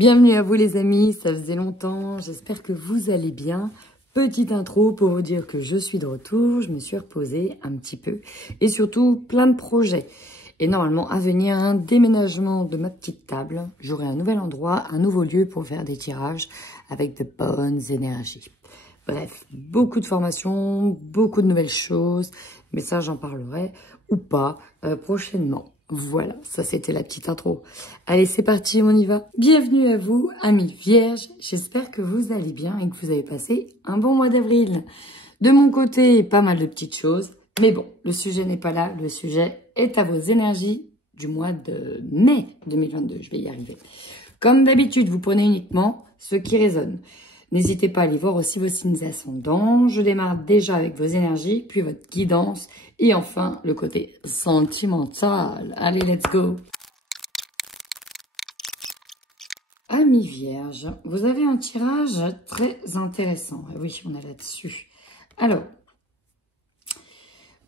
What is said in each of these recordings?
Bienvenue à vous les amis, ça faisait longtemps, j'espère que vous allez bien. Petite intro pour vous dire que je suis de retour, je me suis reposée un petit peu et surtout plein de projets. Et normalement à venir un déménagement de ma petite table, j'aurai un nouvel endroit, un nouveau lieu pour faire des tirages avec de bonnes énergies. Bref, beaucoup de formations, beaucoup de nouvelles choses, mais ça j'en parlerai ou pas prochainement. Voilà, ça c'était la petite intro. Allez, c'est parti, on y va. Bienvenue à vous, amis vierges. J'espère que vous allez bien et que vous avez passé un bon mois d'avril. De mon côté, pas mal de petites choses. Mais bon, le sujet n'est pas là. Le sujet est à vos énergies du mois de mai 2022. Je vais y arriver. Comme d'habitude, vous prenez uniquement ce qui résonne. N'hésitez pas à aller voir aussi vos signes ascendants. Je démarre déjà avec vos énergies, puis votre guidance et enfin le côté sentimental. Allez, let's go. Amis vierges, vous avez un tirage très intéressant. Oui, on est là-dessus. Alors,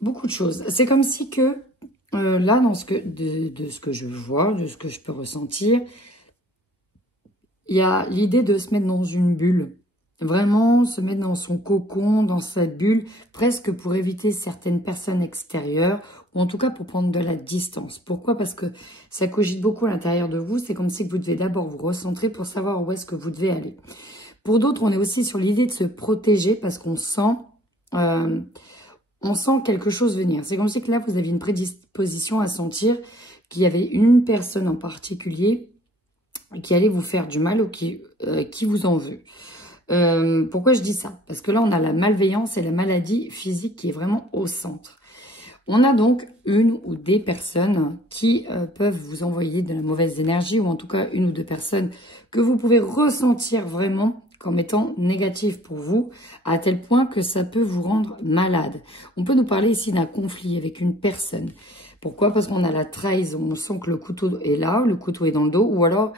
beaucoup de choses. C'est comme si que, là, dans ce que, de ce que je vois, de ce que je peux ressentir, il y a l'idée de se mettre dans une bulle. Vraiment se mettre dans son cocon, dans cette bulle, presque pour éviter certaines personnes extérieures, ou en tout cas pour prendre de la distance. Pourquoi? Parce que ça cogite beaucoup à l'intérieur de vous. C'est comme si vous devez d'abord vous recentrer pour savoir où est-ce que vous devez aller. Pour d'autres, on est aussi sur l'idée de se protéger parce qu'on sent quelque chose venir. C'est comme si que là, vous aviez une prédisposition à sentir qu'il y avait une personne en particulier qui allait vous faire du mal ou qui vous en veut. Pourquoi je dis ça? Parce que là, on a la malveillance et la maladie physique qui est vraiment au centre. On a donc une ou des personnes qui peuvent vous envoyer de la mauvaise énergie ou en tout cas une ou deux personnes que vous pouvez ressentir vraiment comme étant négatives pour vous à tel point que ça peut vous rendre malade. On peut nous parler ici d'un conflit avec une personne. Pourquoi? Parce qu'on a la trahison, on sent que le couteau est là, le couteau est dans le dos, ou alors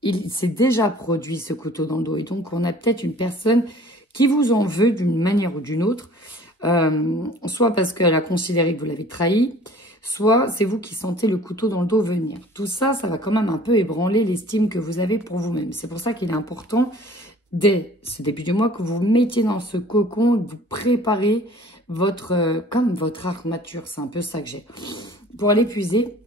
il s'est déjà produit ce couteau dans le dos. Et donc, on a peut-être une personne qui vous en veut d'une manière ou d'une autre, soit parce qu'elle a considéré que vous l'avez trahi, soit c'est vous qui sentez le couteau dans le dos venir. Tout ça, ça va quand même un peu ébranler l'estime que vous avez pour vous-même. C'est pour ça qu'il est important, dès ce début du mois, que vous vous mettiez dans ce cocon, que vous préparez comme votre armature, c'est un peu ça que j'ai, pour aller puiser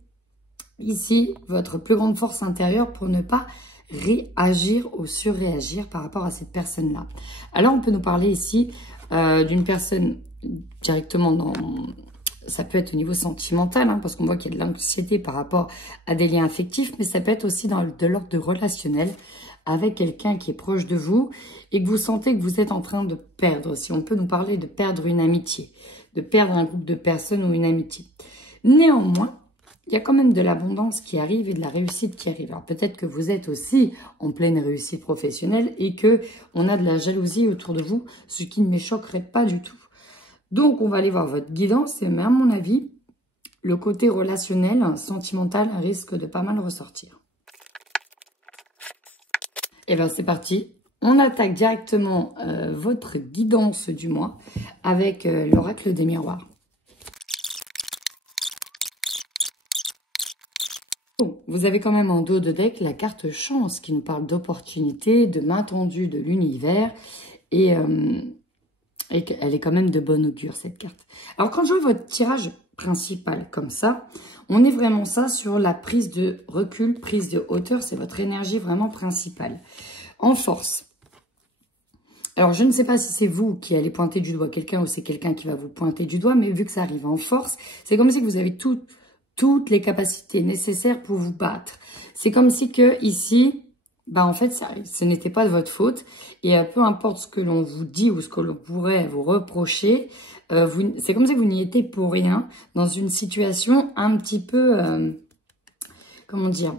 ici votre plus grande force intérieure pour ne pas réagir ou surréagir par rapport à cette personne-là. Alors, on peut nous parler ici d'une personne directement dans... Ça peut être au niveau sentimental, hein, parce qu'on voit qu'il y a de l'anxiété par rapport à des liens affectifs, mais ça peut être aussi de l'ordre de relationnel avec quelqu'un qui est proche de vous et que vous sentez que vous êtes en train de perdre. Si on peut nous parler de perdre une amitié, de perdre un groupe de personnes ou une amitié. Néanmoins, il y a quand même de l'abondance qui arrive et de la réussite qui arrive. Alors peut-être que vous êtes aussi en pleine réussite professionnelle et que on a de la jalousie autour de vous, ce qui ne me choquerait pas du tout. Donc on va aller voir votre guidance et à mon avis, le côté relationnel, sentimental risque de pas mal ressortir. Et bien c'est parti, on attaque directement votre guidance du mois avec l'oracle des miroirs. Vous avez quand même en dos de deck la carte chance qui nous parle d'opportunité, de main tendue de l'univers et elle est quand même de bon augure cette carte. Alors quand je vois votre tirage principal comme ça, on est vraiment ça sur la prise de recul, prise de hauteur, c'est votre énergie vraiment principale. En force. Alors je ne sais pas si c'est vous qui allez pointer du doigt quelqu'un ou c'est quelqu'un qui va vous pointer du doigt, mais vu que ça arrive en force, c'est comme si vous avez toutes les capacités nécessaires pour vous battre. C'est comme si que ici, bah en fait, ce n'était pas de votre faute. Et peu importe ce que l'on vous dit ou ce que l'on pourrait vous reprocher, c'est comme si vous n'y étiez pour rien dans une situation un petit peu, comment dire,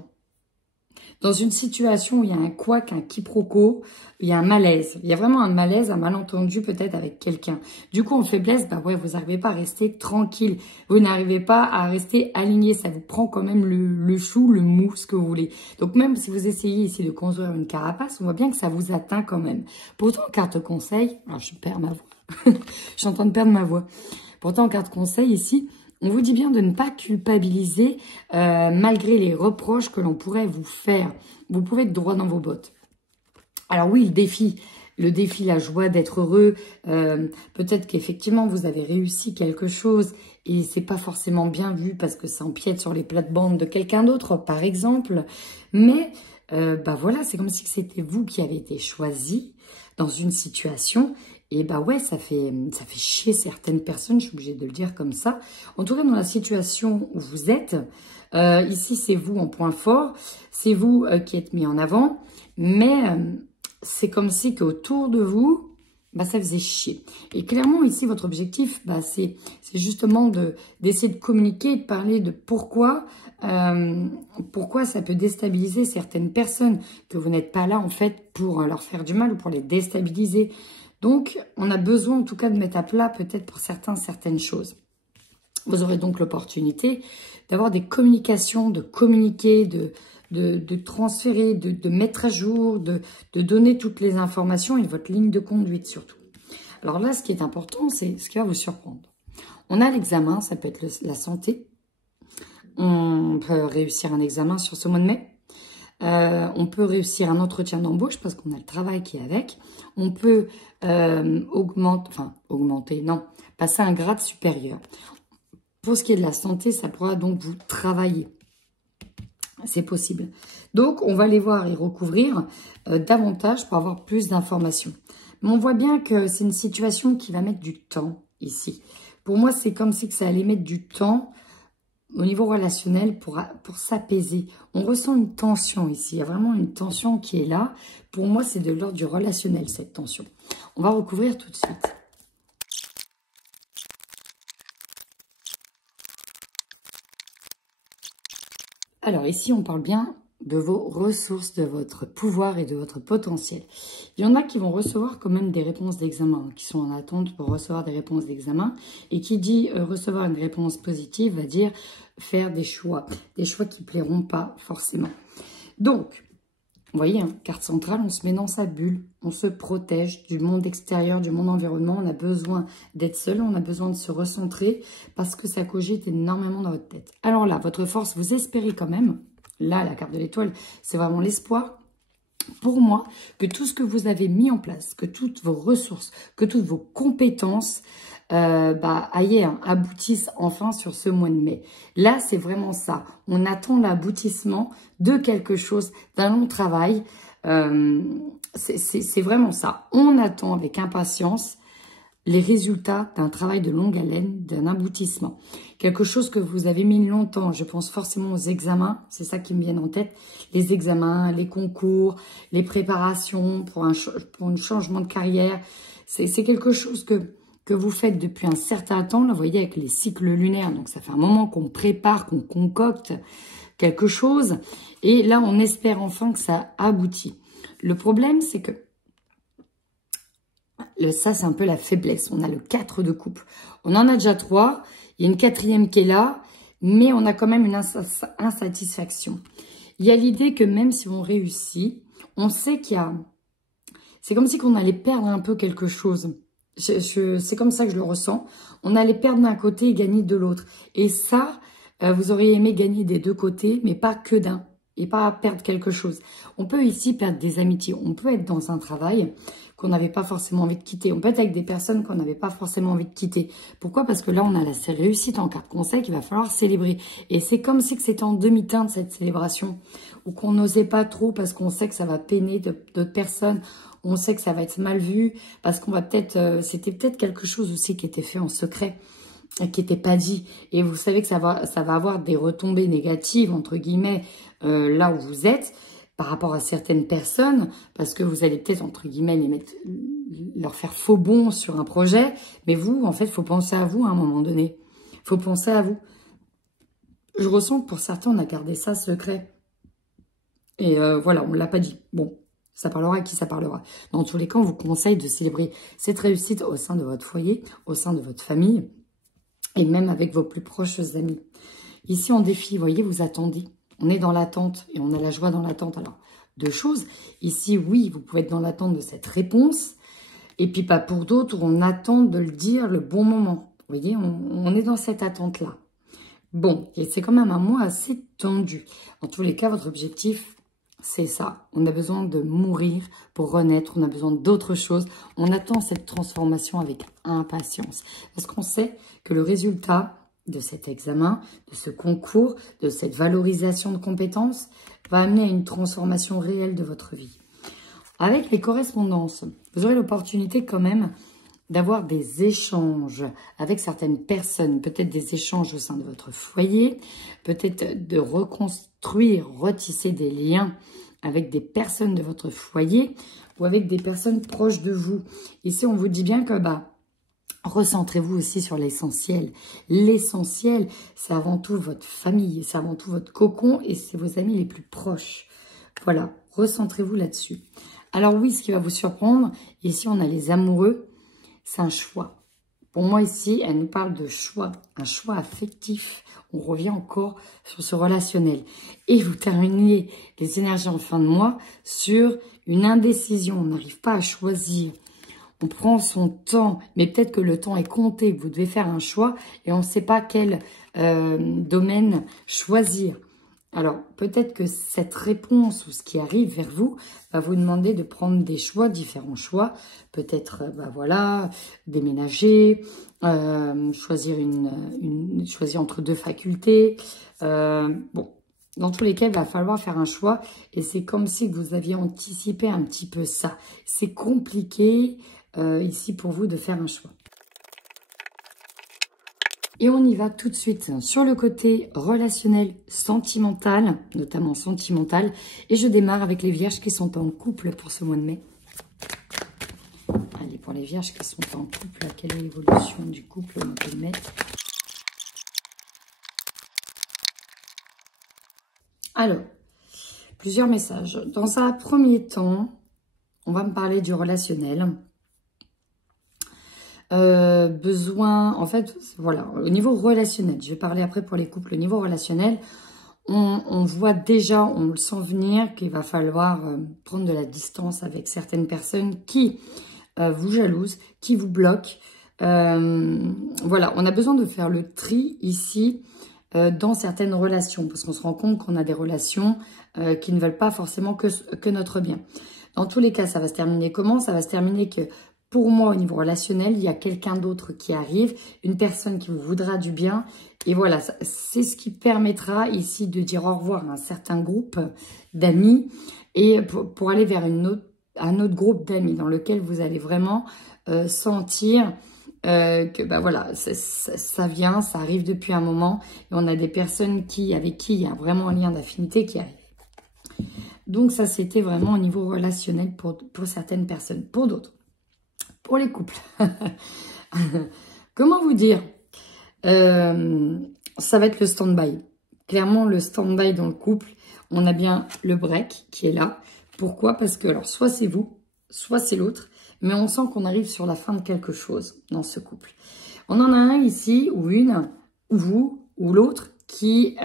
dans une situation où il y a un couac, un quiproquo, il y a un malaise. Il y a vraiment un malaise, un malentendu peut-être avec quelqu'un. Du coup, en faiblesse, bah ouais, vous n'arrivez pas à rester tranquille. Vous n'arrivez pas à rester aligné. Ça vous prend quand même le chou, le mou, ce que vous voulez. Donc même si vous essayez ici de construire une carapace, on voit bien que ça vous atteint quand même. Pourtant, en carte conseil, alors je perds ma voix. Je suis en train de perdre ma voix. Pourtant, en carte conseil ici, On vous dit bien de ne pas culpabiliser malgré les reproches que l'on pourrait vous faire. Vous pouvez être droit dans vos bottes. Alors oui, le défi, la joie d'être heureux, peut-être qu'effectivement vous avez réussi quelque chose et c'est pas forcément bien vu parce que ça empiète sur les plates-bandes de quelqu'un d'autre, par exemple. Mais bah voilà, c'est comme si c'était vous qui avez été choisi dans une situation. Et bah ouais, ça fait chier certaines personnes, je suis obligée de le dire comme ça. En tout cas, dans la situation où vous êtes, ici c'est vous en point fort, c'est vous qui êtes mis en avant, mais c'est comme si qu'autour de vous, bah, ça faisait chier. Et clairement, ici, votre objectif, bah, c'est justement d'essayer de communiquer et de parler de pourquoi ça peut déstabiliser certaines personnes, que vous n'êtes pas là, en fait, pour leur faire du mal ou pour les déstabiliser. Donc, on a besoin, en tout cas, de mettre à plat, peut-être pour certaines choses. Vous aurez donc l'opportunité d'avoir des communications, de communiquer, de transférer, de mettre à jour, de donner toutes les informations et votre ligne de conduite surtout. Alors là, ce qui est important, c'est ce qui va vous surprendre. On a l'examen, ça peut être la santé. On peut réussir un examen sur ce mois de mai. On peut réussir un entretien d'embauche parce qu'on a le travail qui est avec. On peut passer un grade supérieur. Pour ce qui est de la santé, ça pourra donc vous travailler. C'est possible. Donc, on va les voir et recouvrir davantage pour avoir plus d'informations. Mais on voit bien que c'est une situation qui va mettre du temps ici. Pour moi, c'est comme si que ça allait mettre du temps au niveau relationnel pour s'apaiser. On ressent une tension ici. Il y a vraiment une tension qui est là. Pour moi, c'est de l'ordre du relationnel, cette tension. On va recouvrir tout de suite. Alors ici, on parle bien de vos ressources, de votre pouvoir et de votre potentiel. Il y en a qui vont recevoir quand même des réponses d'examen, qui sont en attente pour recevoir des réponses d'examen. Et qui dit recevoir une réponse positive va dire faire des choix qui ne plairont pas forcément. Donc, vous voyez, hein, carte centrale, on se met dans sa bulle, on se protège du monde extérieur, du monde environnement. On a besoin d'être seul, on a besoin de se recentrer parce que ça cogite énormément dans votre tête. Alors là, votre force, vous espérez quand même, là, la carte de l'étoile, c'est vraiment l'espoir. Pour moi, que tout ce que vous avez mis en place, que toutes vos ressources, que toutes vos compétences aboutissent enfin sur ce mois de mai. Là, c'est vraiment ça. On attend l'aboutissement de quelque chose, d'un long travail. C'est vraiment ça. On attend avec impatience les résultats d'un travail de longue haleine, d'un aboutissement. Quelque chose que vous avez mis longtemps, je pense forcément aux examens, c'est ça qui me vient en tête, les examens, les concours, les préparations pour un changement de carrière. C'est quelque chose que vous faites depuis un certain temps, là, vous voyez, avec les cycles lunaires. Donc, ça fait un moment qu'on prépare, qu'on concocte quelque chose. Et là, on espère enfin que ça aboutit. Le problème, c'est que ça, c'est un peu la faiblesse. On a le 4 de coupe. On en a déjà 3. Il y a une 4e qui est là. Mais on a quand même une insatisfaction. Il y a l'idée que même si on réussit, on sait qu'il y a... C'est comme si on allait perdre un peu quelque chose. C'est comme ça que je le ressens. On allait perdre d'un côté et gagner de l'autre. Et ça, vous auriez aimé gagner des deux côtés, mais pas que d'un. Et pas perdre quelque chose. On peut ici perdre des amitiés. On peut être dans un travail qu'on n'avait pas forcément envie de quitter. On peut être avec des personnes qu'on n'avait pas forcément envie de quitter. Pourquoi? Parce que là, on a la réussite en carte conseil qu'il va falloir célébrer. Et c'est comme si c'était en demi-teinte cette célébration. Ou qu'on n'osait pas trop parce qu'on sait que ça va peiner d'autres personnes. On sait que ça va être mal vu. Parce qu'on va peut-être... c'était peut-être quelque chose aussi qui était fait en secret, qui n'était pas dit. Et vous savez que ça va avoir des retombées négatives, entre guillemets, là où vous êtes, par rapport à certaines personnes, parce que vous allez peut-être, entre guillemets, leur faire faux bond sur un projet. Mais vous, en fait, il faut penser à vous à un moment donné. Il faut penser à vous. Je ressens que pour certains, on a gardé ça secret. Et voilà, on ne l'a pas dit. Bon, ça parlera à qui ça parlera. Dans tous les cas, on vous conseille de célébrer cette réussite au sein de votre foyer, au sein de votre famille, et même avec vos plus proches amis. Ici, en défi, vous voyez, vous attendez. On est dans l'attente et on a la joie dans l'attente. Alors, deux choses. Ici, oui, vous pouvez être dans l'attente de cette réponse. Et puis, pas pour d'autres, on attend de le dire le bon moment. Vous voyez, on est dans cette attente-là. Bon, et c'est quand même un mois assez tendu. En tous les cas, votre objectif, c'est ça. On a besoin de mourir pour renaître. On a besoin d'autre chose. On attend cette transformation avec impatience. Parce qu'on sait que le résultat de cet examen, de ce concours, de cette valorisation de compétences, va amener à une transformation réelle de votre vie. Avec les correspondances, vous aurez l'opportunité quand même d'avoir des échanges avec certaines personnes, peut-être des échanges au sein de votre foyer, peut-être de reconstruire, retisser des liens avec des personnes de votre foyer ou avec des personnes proches de vous. Ici, on vous dit bien que recentrez-vous aussi sur l'essentiel. L'essentiel, c'est avant tout votre famille, c'est avant tout votre cocon et c'est vos amis les plus proches. Voilà, recentrez-vous là-dessus. Alors oui, ce qui va vous surprendre, ici on a les amoureux, c'est un choix. Pour moi ici, elle nous parle de choix, un choix affectif. On revient encore sur ce relationnel. Et vous terminez les énergies en fin de mois sur une indécision. On n'arrive pas à choisir. On prend son temps, mais peut-être que le temps est compté. Vous devez faire un choix et on ne sait pas quel domaine choisir. Alors, peut-être que cette réponse ou ce qui arrive vers vous va vous demander de prendre des choix, différents choix. Peut-être, voilà, déménager, choisir choisir entre deux facultés. Bon, dans tous les cas, il va falloir faire un choix. Et c'est comme si vous aviez anticipé un petit peu ça. C'est compliqué ici pour vous de faire un choix. Et on y va tout de suite sur le côté relationnel, sentimental, notamment sentimental. Et je démarre avec les vierges qui sont en couple pour ce mois de mai. Allez, pour les vierges qui sont en couple, quelle est l'évolution du couple au mois de mai? Alors, plusieurs messages. Dans un premier temps, on va me parler du relationnel. Besoin, en fait, voilà, au niveau relationnel, je vais parler après pour les couples, au niveau relationnel, on voit déjà, on le sent venir qu'il va falloir prendre de la distance avec certaines personnes qui vous jalousent, qui vous bloquent. Voilà, on a besoin de faire le tri ici dans certaines relations, parce qu'on se rend compte qu'on a des relations qui ne veulent pas forcément que notre bien. Dans tous les cas, ça va se terminer comment? Ça va se terminer que pour moi, au niveau relationnel, il y a quelqu'un d'autre qui arrive, une personne qui vous voudra du bien. Et voilà, c'est ce qui permettra ici de dire au revoir à un certain groupe d'amis et pour aller vers un autre groupe d'amis dans lequel vous allez vraiment sentir que voilà, ça vient, ça arrive depuis un moment. Et on a des personnes avec qui il y a vraiment un lien d'affinité qui arrive. Donc ça, c'était vraiment au niveau relationnel pour certaines personnes. Pour d'autres. Pour les couples, comment vous dire, ça va être le stand-by. Clairement, le stand-by dans le couple, on a bien le break qui est là. Pourquoi? Parce que, alors, soit c'est vous, soit c'est l'autre, mais on sent qu'on arrive sur la fin de quelque chose dans ce couple. On en a un ici, ou une, ou vous, ou l'autre, qui...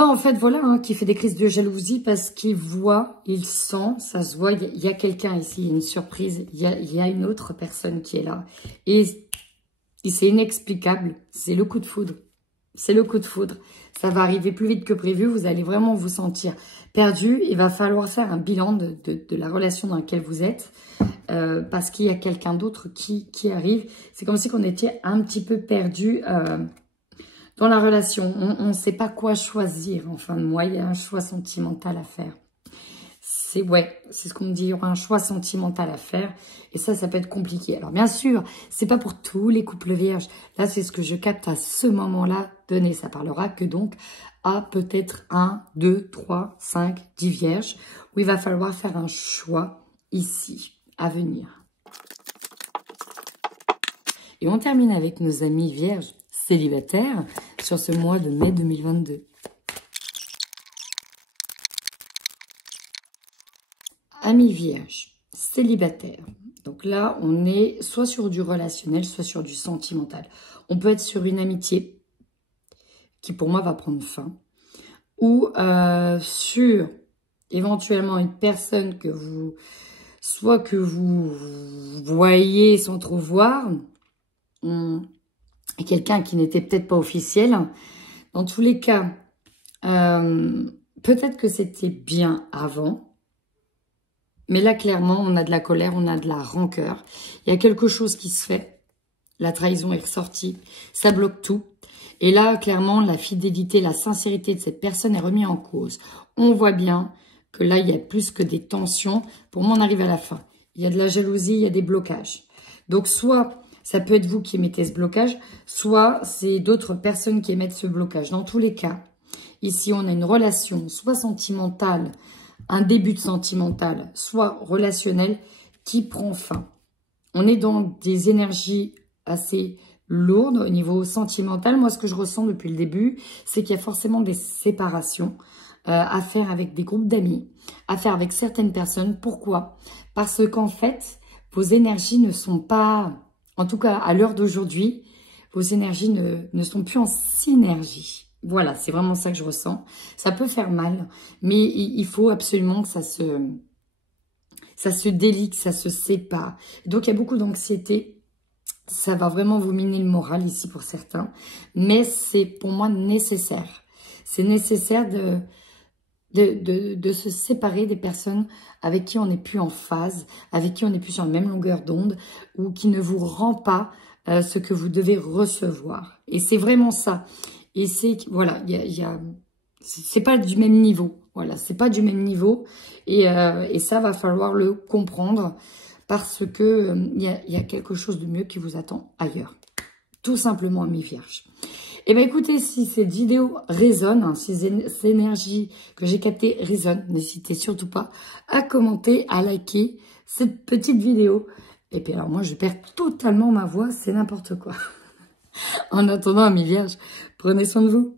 en fait, voilà, qui fait des crises de jalousie parce qu'il voit, il sent, ça se voit, il y a quelqu'un ici, il y a une surprise, il y a une autre personne qui est là. Et c'est inexplicable, c'est le coup de foudre. C'est le coup de foudre. Ça va arriver plus vite que prévu, vous allez vraiment vous sentir perdu. Il va falloir faire un bilan de la relation dans laquelle vous êtes parce qu'il y a quelqu'un d'autre qui arrive. C'est comme si on était un petit peu perdu dans la relation. On ne sait pas quoi choisir en fin de mois. Il y a un choix sentimental à faire. C'est ce qu'on me dit. Il y aura un choix sentimental à faire. Et ça peut être compliqué. Alors bien sûr, c'est pas pour tous les couples vierges. Là, c'est ce que je capte à ce moment-là donné. Ça parlera que donc à peut-être 1, 2, 3, 5, 10 vierges. Où il va falloir faire un choix ici, à venir. Et on termine avec nos amis vierges célibataires sur ce mois de mai 2022. Amis vierges, célibataires. Donc là, on est soit sur du relationnel, soit sur du sentimental. On peut être sur une amitié qui, pour moi, va prendre fin. Ou sur, éventuellement, une personne que vous... Soit que vous voyez sans trop voir... quelqu'un qui n'était peut-être pas officiel. Dans tous les cas, peut-être que c'était bien avant. Mais là, clairement, on a de la colère, on a de la rancœur. Il y a quelque chose qui se fait. La trahison est ressortie. Ça bloque tout. Et là, clairement, la fidélité, la sincérité de cette personne est remise en cause. On voit bien que là, il y a plus que des tensions. Pour moi, on arrive à la fin. Il y a de la jalousie, il y a des blocages. Donc, soit ça peut être vous qui émettez ce blocage, soit c'est d'autres personnes qui émettent ce blocage. Dans tous les cas, ici, on a une relation soit sentimentale, un début de sentimental, soit relationnel qui prend fin. On est dans des énergies assez lourdes au niveau sentimental. Moi, ce que je ressens depuis le début, c'est qu'il y a forcément des séparations à faire avec des groupes d'amis, à faire avec certaines personnes. Pourquoi? Parce qu'en fait, vos énergies ne sont pas, en tout cas à l'heure d'aujourd'hui, vos énergies ne sont plus en synergie. Voilà, c'est vraiment ça que je ressens. Ça peut faire mal, mais il faut absolument que ça se délie, que ça se sépare. Donc, il y a beaucoup d'anxiété. Ça va vraiment vous miner le moral ici pour certains. Mais c'est pour moi nécessaire. C'est nécessaire de se séparer des personnes avec qui on n'est plus en phase, avec qui on n'est plus sur la même longueur d'onde ou qui ne vous rend pas ce que vous devez recevoir. Et c'est vraiment ça. Et c'est, voilà, c'est pas du même niveau. Voilà, c'est pas du même niveau. Et ça, va falloir le comprendre parce que il y a quelque chose de mieux qui vous attend ailleurs. Tout simplement, amis vierges. Et bien, écoutez, si cette vidéo résonne, hein, si ces énergies que j'ai captées résonnent, n'hésitez surtout pas à commenter, à liker cette petite vidéo. Et puis alors, moi, je perds totalement ma voix, c'est n'importe quoi. En attendant, amis vierges, prenez soin de vous.